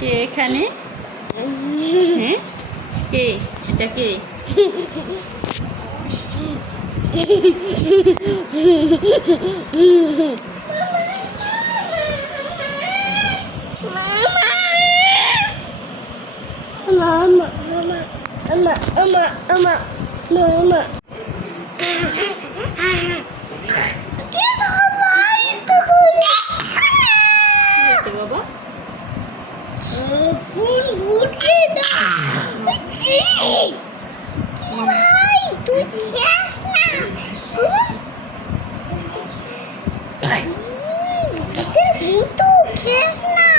কে এখানে হ্যাঁ কে এটা কে Mama, mama, mama, mama, mama, mama. মতো খেস না।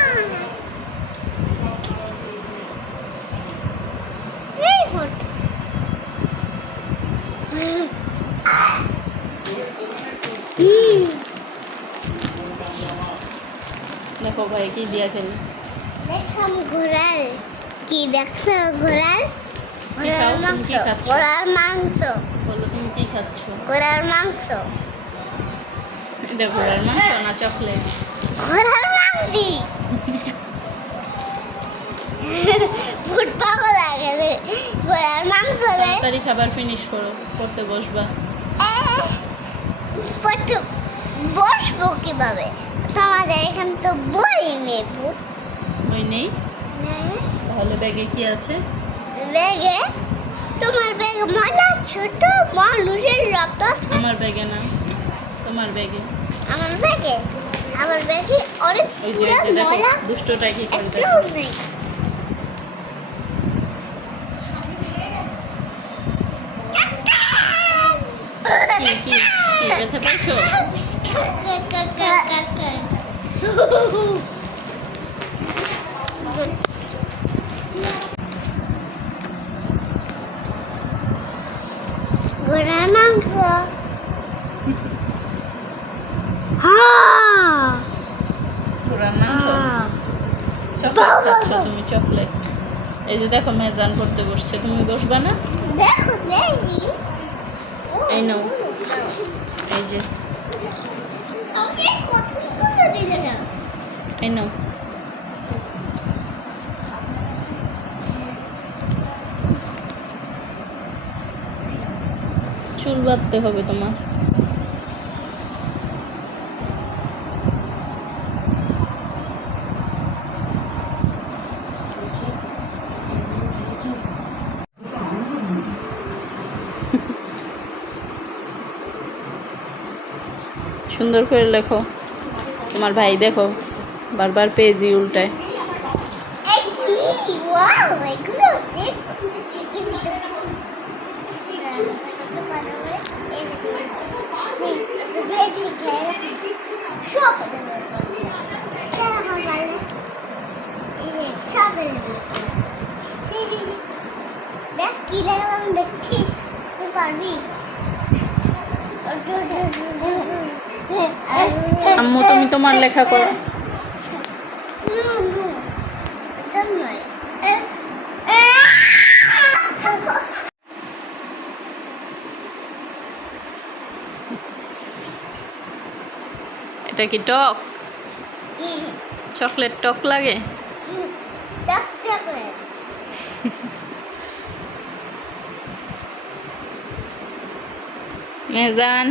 এই হট দেখো ভাই কি দিয়া খেলে? দেখলাম ঘোড়ার। কি দেখছ ঘোড়ার? ঘোড়ার মাংস? ঘোড়ার মাংস। বলো তুমি কি খাচ্ছ? ঘোড়ার মাংস। এটা ঘোড়ার মাংস না চকলেট? ঘোড়ার মাংসি ভুট পাগল রে। ঘোড়ার মাংস তাড়াতাড়ি খাবার ফিনিশ করো করতে বসবা। বসবো কীভাবে? তোমাদের এখানে তো বই ভূত। ওই নেই? তাহলে ব্যাগে কি আছে? ব্যাগে তোমার ব্যাগে মজা ছোট মানুষের রক্ত আমার ব্যাগে না তোমার ব্যাগে। আমার ব্যাগে? আমার ব্যাগে অনেক পুরো ময়লা দুষ্টটা কি করে একটাও দেখো। নেই। কি কি ব্যথা পাইছো? ঘোড়ার মাংস। হ্যাঁ ঘোড়ার মাংস হ্যাঁ। চকলেট। খাচ্ছ তুমি চকলেট। এই যে দেখো মেজান করতে বসছে। তুমি বসবা না? দেখো এই নাও। এই যে। এই নাও। চুল বাঁধতে হবে তোমার। সুন্দর করে লেখো তোমার ভাই দেখো বারবার পেজি উল্টায় দেখছিস তুই পারবি আম্মু তুমি তোমার লেখা করো। এটা কি টক চকলেট টক লাগে. মেজান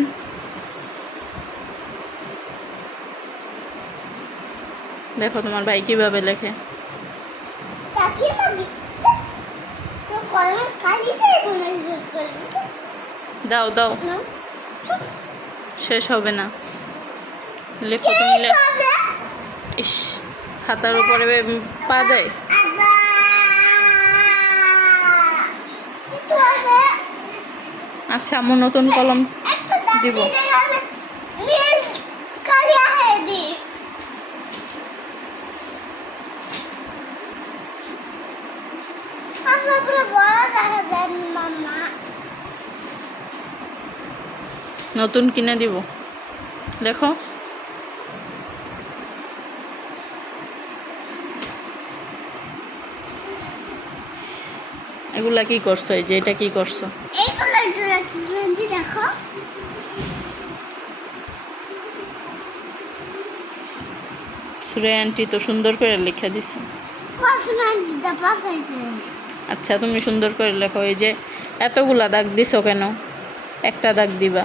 দেখো তোমার ভাই কীভাবে লেখে। দাও দাও। শেষ হবে না। লেখো তুমি লেখো। ইস খাতার উপরে পা দেয়। আচ্ছা আমার নতুন কলম দিব। দিলে গেলে নীল কালিয়া হয়ে দি। আচ্ছা, পুরো বড় দেখা যায় মাম্মা। নতুন কিনে দিব। দেখো। এগুলা কি করছ? এই যে এটা কি করছ? দেখো সুরে আন্টি তো সুন্দর করে লিখে দিছে। আচ্ছা তুমি সুন্দর করে লেখো এই যে এতগুলা দাগ দিছো কেন? একটা দাগ দিবা।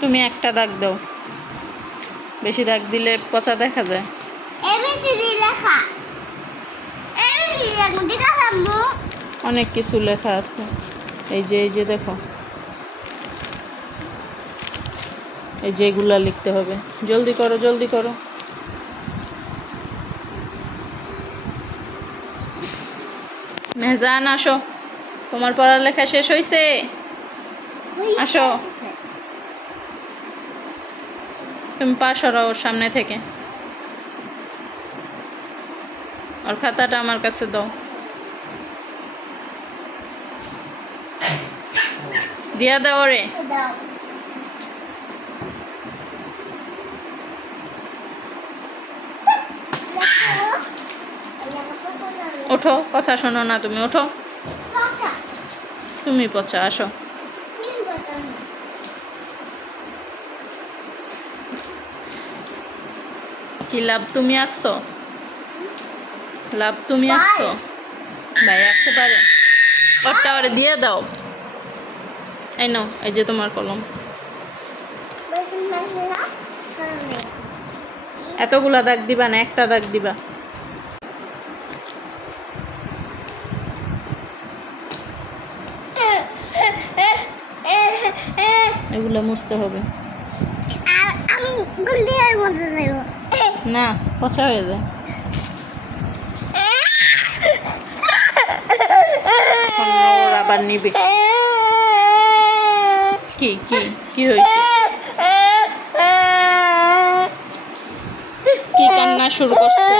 তুমি একটা দাগ দাও। বেশি দাগ দিলে পচা দেখা যায়। অনেক কিছু লেখা আছে। এই যে এই যে দেখো। এই যে এগুলা লিখতে হবে। জলদি করো জলদি করো। মেহজান আসো। তোমার পড়ালেখা শেষ হয়েছে আসো। তুমি পাশ হরাও ওর সামনে থেকে। ওর খাতাটা আমার কাছে দাও। দিয়া দাও রে দাও লেখো লেখো তো ওঠো কথা শোনো না তুমি ওঠো। তুমি পচা আসো। কি লাভ তুমি আঁকছো? লাভ তুমি আঁকছো? ভাই আঁকতে পারে। ওরটা ওরে দিয়ে দাও। এই নাও এই যে তোমার কলম। এতগুলা দাগ দিবা না একটা দাগ দিবা। এগুলো মুছতে হবে। না পচা হয়ে যায়। আবার নিবে। কি কি কি হয়েছে? কি কান্না শুরু করছে?